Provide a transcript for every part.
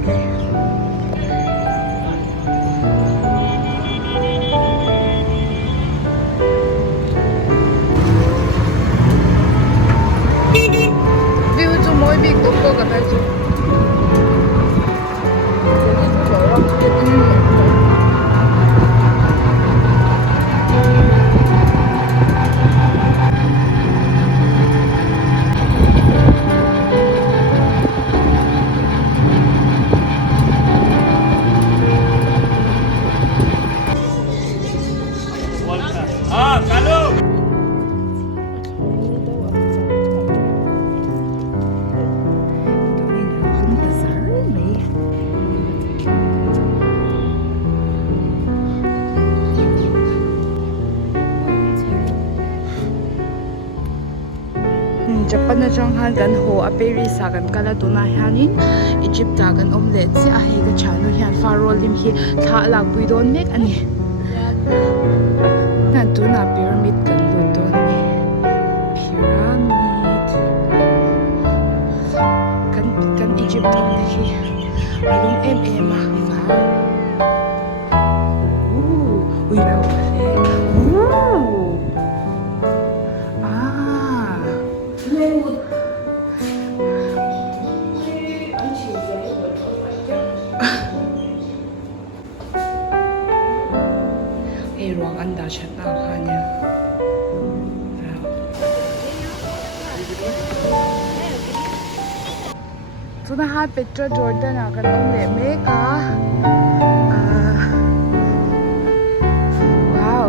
Okay. View chu moi big tok tok ka thai chu. Ni chu lo ram chu in me ka. Japan na jang han gan ho a Paris sa gan kala tuna hianin Egypt ta gan omelette si a he ka chanu hian farol lim hi tha lak pui don mek ani na tuna pyramid kan lu don ni pyramid kan Egypt om ni hi alum em a ui la ruang anda chat na khanya tuna ha Petra Jordan a kan om le me ka wow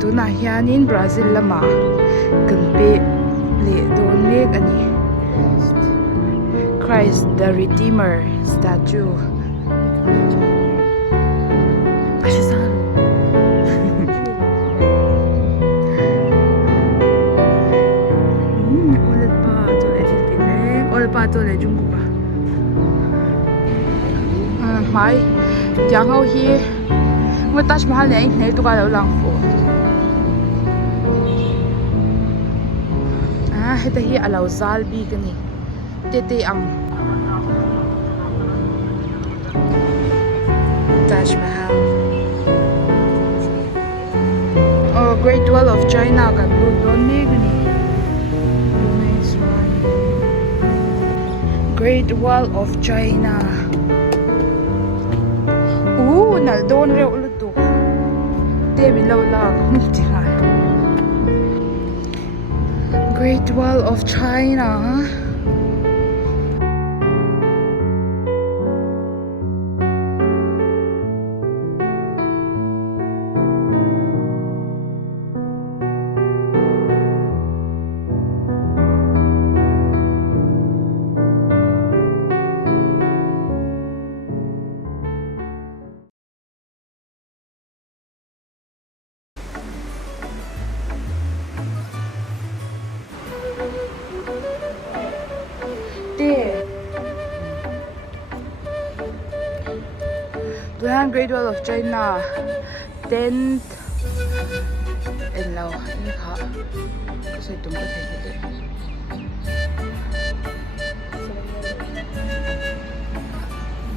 tuna hianin Brazil lama kan pe le don mek ani Christ the Redeemer statue asisalo ulit pa to le junggu pa mai yang ho hi mo Taj Mahal ne nei tu ka lo lang fo heta hi alo zal bi kani te ang Taj Mahal Great Wall of China kan lu don ne kani Great Wall of China nal don re ulu tu te bi lo la mu ti ha Great Wall of China. Duhan Great Wall of China 10th and now ini kha kasi tum ko thai de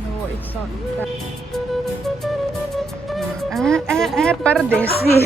no it's not that pardesi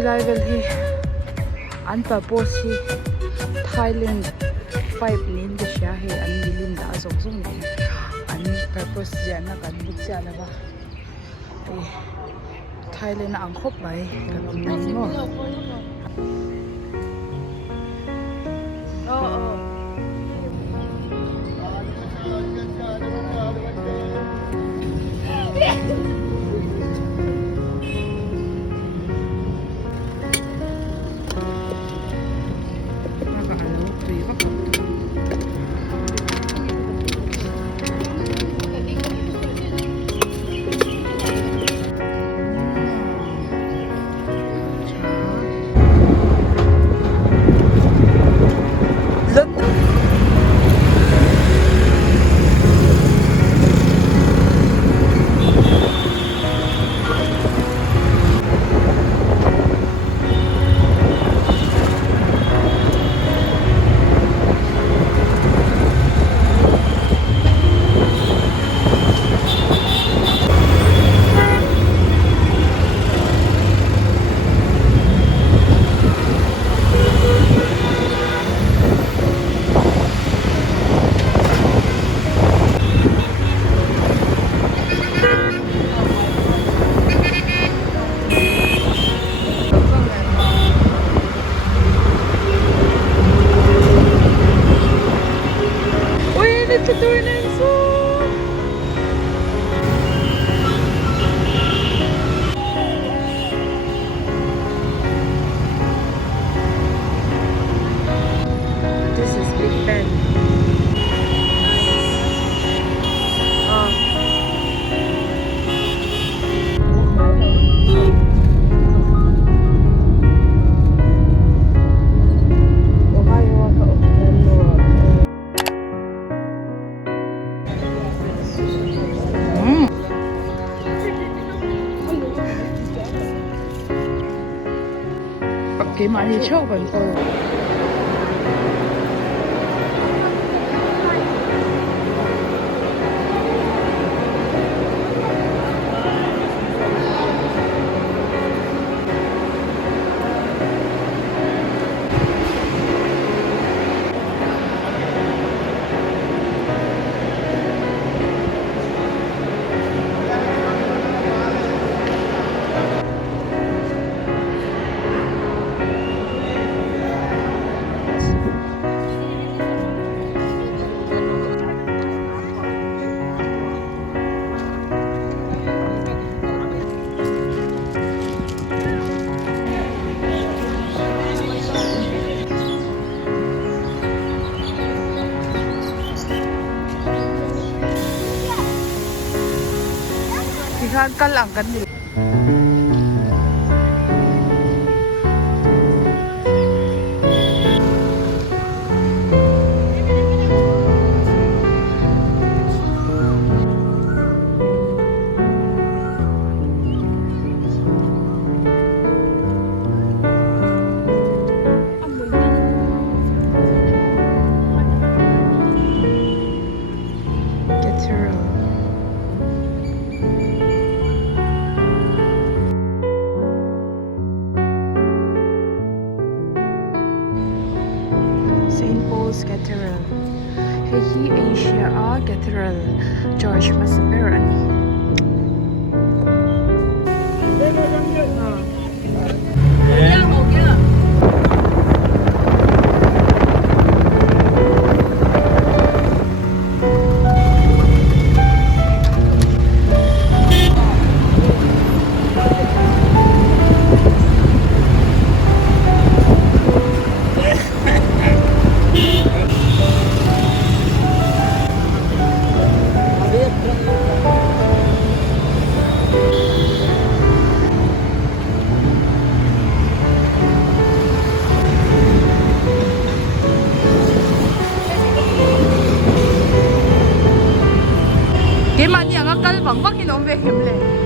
helai vel hi an purpose hi Thailand 5 nin de sha he an milin da zong zong ni an purpose ja na kan buk cha la ba Thailand ang khop bai kan om ni mo幾많이 채워가지고 Kan lang kan nila. Cathedral. Hei Asia Cathedral George Masaper ani. Cái mà nhà ngang kalbang bakit no be himle.